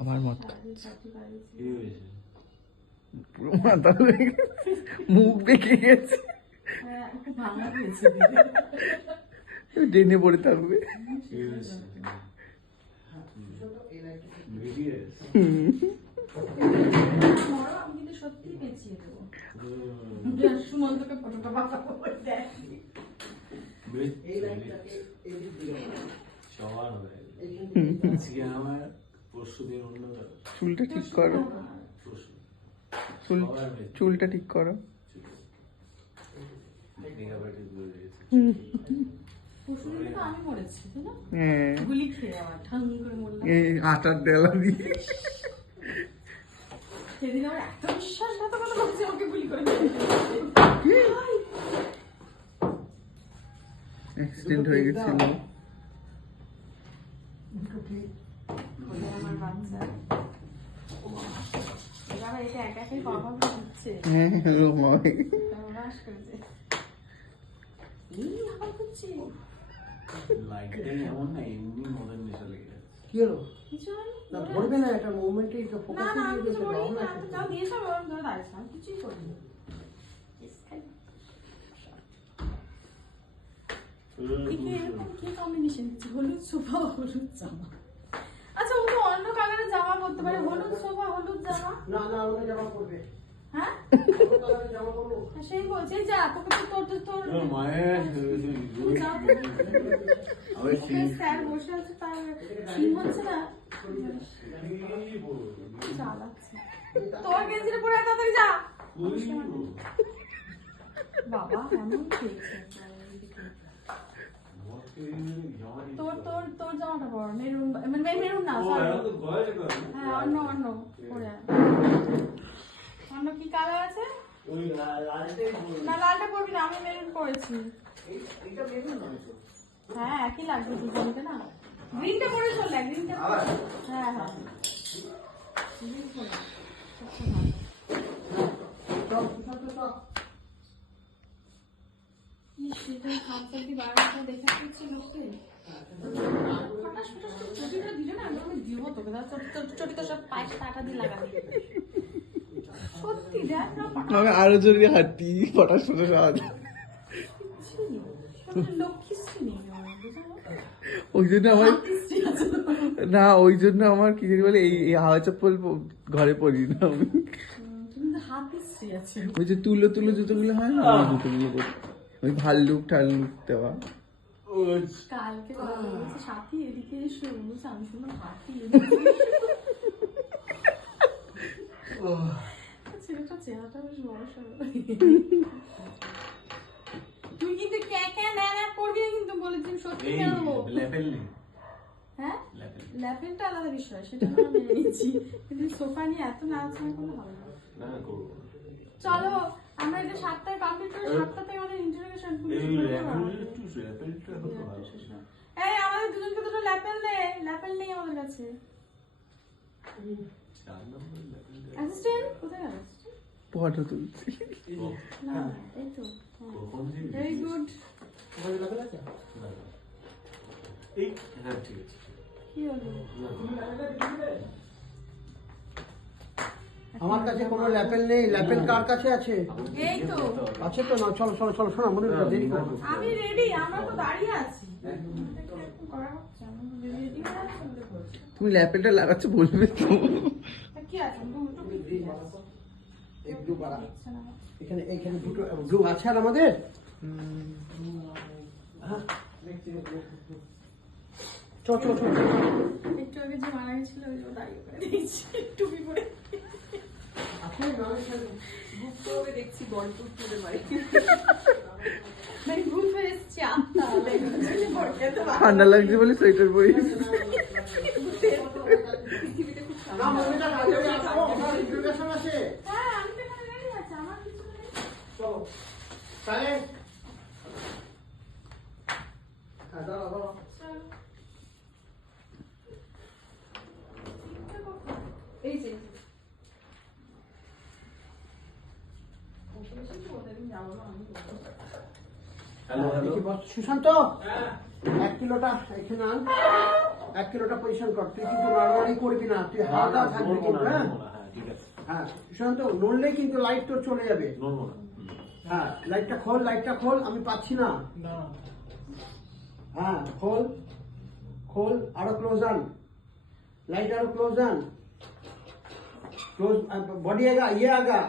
আবার মদ খা- সারাদিন চাকরি বাড়িয়েছি। কি হয়েছে পুরো মাথা মুখ বেঁকে গেছে। ডেনে পড়ে থাকবে। দেখ সবার আমার অন্য চুলটা ঠিক করো। চুল চুলটা ঠিক করো। হ্যাঁ। করে আটার দেলা দিয়ে। সেদিন আমার এত বিশ্বাসঘাতকতা করছে ওকে গুলি করে অ্যাক্সিডেন্ট হয়ে গেছিল আমার বাচ্চা এবার এটা কি হলো না ধরবে না এটা মুভমেন্টে ফোকাস না আমি দিয়ে কিছু দিয়েছে না না আমি তো যাও দিয়েছে ওরকম ধরে দাঁড়িয়েছিলাম কিছুই করিনি Yes, খাই। একে এরকম কি কম্বিনেশন দিচ্ছে হলুদ সোফা হলুদ জামা আচ্ছা ও তো অন্য কালারের পারে হলুদ সোফা হলুদ জামা না না জামা হ্যাঁ অন্য জামা পরবো সেই বলছে যা তোকে তো তোর তোর স্যার বসে আছে তার সিন হচ্ছে না চালাচ্ছে তোর গেঞ্জিটা পরে তাড়াতাড়ি যা বাবা এমন খেয়েছে তোর তোর তোর জামাটা পর মেরুন মানে মেরুন না। হ্যাঁ অন্য অন্য পরে। অন্য কি কালার আছে? না লালটা পরবি না আমি মেরুন পরেছি। হ্যাঁ একই লাগবে দুজনকে না? গ্রিনটা পরে চল গ্রিনটা হ্যাঁ হ্যাঁ। গ্রিন পরে। চল চল চল, চল। সেটাই খামসা দি বারোটা দেখে ফেলছি লোককে ফটাস ফটাস করে চটিটা দিলে না একদম আমি দিব। তোকে দাও চটি চটি চটি তো সব পায়ে কাটা দিয়ে লাগাবি আরও জোরে হাঁটি। আওয়াজ আমার, বুঝলো? ওই জন্য আমার। না ওই জন্য আমার কি জানি বলে এই হাওয়া চপ্পল ঘরে পরি না আমি। ওই যে তুলো তুলো জুতোগুলো হয় না ওই জুতোগুলো ওই ভাল্লুক ঠাল্লুক দেওয়া। কালকে কথা বলছে সাথী এদিকে এসো বলছে আমি শুনলাম হাতি ছেলেটা চেহারাটা বেশ বড় সড়ো। তুই কিন্তু ক্যা ক্যা ন্যা ন্যা করবি কিন্তু বলেছি সত্যি কেন লেভেল নেই হ্যাঁ ল্যাপেলটা আলাদা বিষয় সেটা আমরা মেনে নিচ্ছি কিন্তু সোফা নিয়ে এত নাচনা করলে হবে না না করব না। চলো আমরা এটা সাতটায় কমপ্লিট করে সাতটা থেকে আমাদের ইন্টারোগেশন একটু লেভেলটা ভালো। এই আমাদের দুজনকে দুটো ল্যাপেল দে। ল্যাপেল নেই আমাদের কাছে। চার নম্বর অ্যাসিস্ট্যান্ট কোথায়? ফটো তুলছি। না এই তো ভেরি গুড আছে? না। এই হ্যাঁ ঠিক আছে। কি হলো? আমার কাছে কোনো ল্যাপেল নেই ল্যাপেল কার কাছে আছে এই তো আছে তো না চলো চলো চলো শোনো মনে হয় দেরি আমি রেডি আমরা তো দাঁড়িয়ে আছি করা। তুমি ল্যাপেলটা লাগাচ্ছ বলবে তো কি আছে? যাব। একটু বাড়া। এখানে এইখানে দুটো ব্লু আছে আর আমাদের হ্যাঁ। চল চল চল চল। একটু আগে যে মারা গেছিল ওই যে ও দাঁড়িয়ে পড়ে দেখছি টুপি পরে দেখছি বলপুর তুলে বাড়ি। মানে হয়ে ঠান্ডা লাগছে বলে সোয়েটার পরি। পৃথিবীতে খুব না মমিটা কাজে আসব আমার ইন্টারোগেশন আছে হ্যাঁ আমি তো এখানে রেডি আছি আমার কিছু নেই চলো তাহলে হ্যাঁ দাঁড়াও দাঁড়াও চল এই যে হ্যালো হ্যালো দেখি বস সুশান্ত এক কিলোটা এখানে আন। এক কিলোটা পজিশন কর। তুই কিন্তু নড়ানড়ি করবি না তুই হালকা থাকবি কিন্তু হ্যাঁ? হ্যাঁ, ঠিক আছে। হ্যাঁ সুশান্ত নড়লে কিন্তু লাইট তোর চলে যাবে। নড়বো না। হুম। হ্যাঁ লাইটটা খোল লাইটটা খোল আমি পাচ্ছি না। হ্যাঁ খোল খোল আরও ক্লোজ আন। লাইট আরও ক্লোজ আন। ক্লোজ বডি আগা ইয়ে আগা।